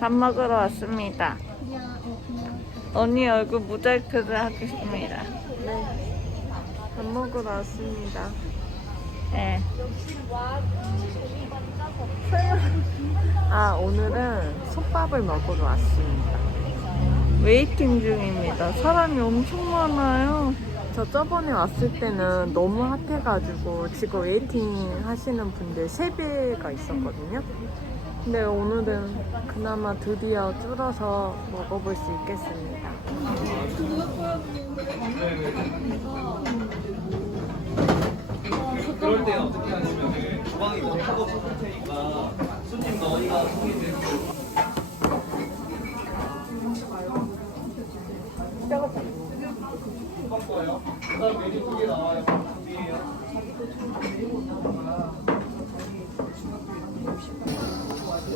밥 먹으러 왔습니다. 언니 얼굴 모자이크를 하겠습니다. 밥 먹으러 왔습니다. 네. 아, 오늘은 솥밥을 먹으러 왔습니다. 웨이팅 중입니다. 사람이 엄청 많아요. 저 저번에 왔을 때는 너무 핫해가지고 지금 웨이팅 하시는 분들 3배가 있었거든요. 근데 오늘은 그나마 드디어 줄어서 먹어볼 수 있겠습니다. 그럴 때 어떻게 하시면 주방이 뭐 하고 섞을 테니까 손님 너희가 손이 들고. 뒤에요.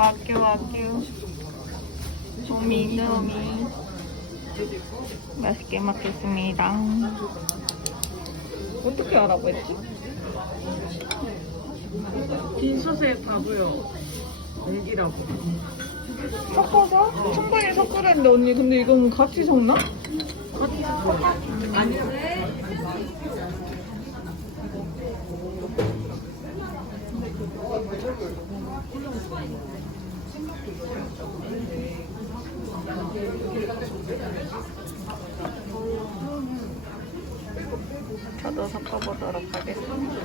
와규 와규. 도미 도미. 맛있게 먹겠습니다. 어떻게 알아보 했지? 빈솥에 밥을요. 옮기라고. 섞어서? 충분히 섞으랬는데 언니 근데 이건 같이 섞나? 저도 섞어보도록 하겠습니다.